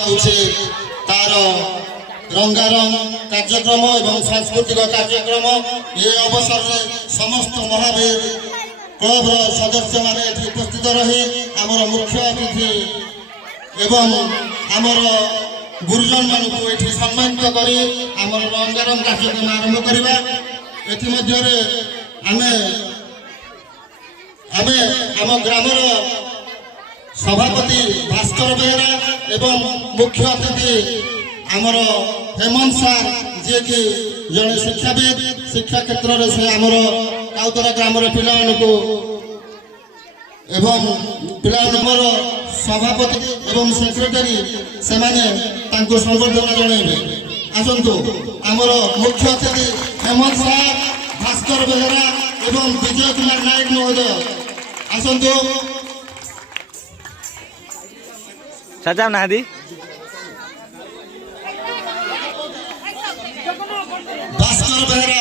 तार रंगारंग कार्यक्रम एवं सांस्कृतिक कार्यक्रम ये अवसर में समस्त महावीर क्लब सदस्य माने उपस्थित रही आमर मुख्य अतिथि एवं आमर गुरुजन मान को सम्मानित कर आमर रंगारंग कार्यक्रम आरंभ करवा आमे आम ग्रामर सभापति भास्कर बेहरा एवं मुख्य अतिथि आमर हेमंत सार जी की जड़े शिक्षाविद शिक्षा क्षेत्र में से आमर काउतरा ग्रामर पिला एवं पिला सभापति एवं सेक्रेटरी से संबर्धना जनइबे आसतु आमर मुख्य अतिथि हेमंत सार भास्कर बेहरा एवं विजय कुमार नायक महोदय आसतु सजाओ नादी भास्कर बेहरा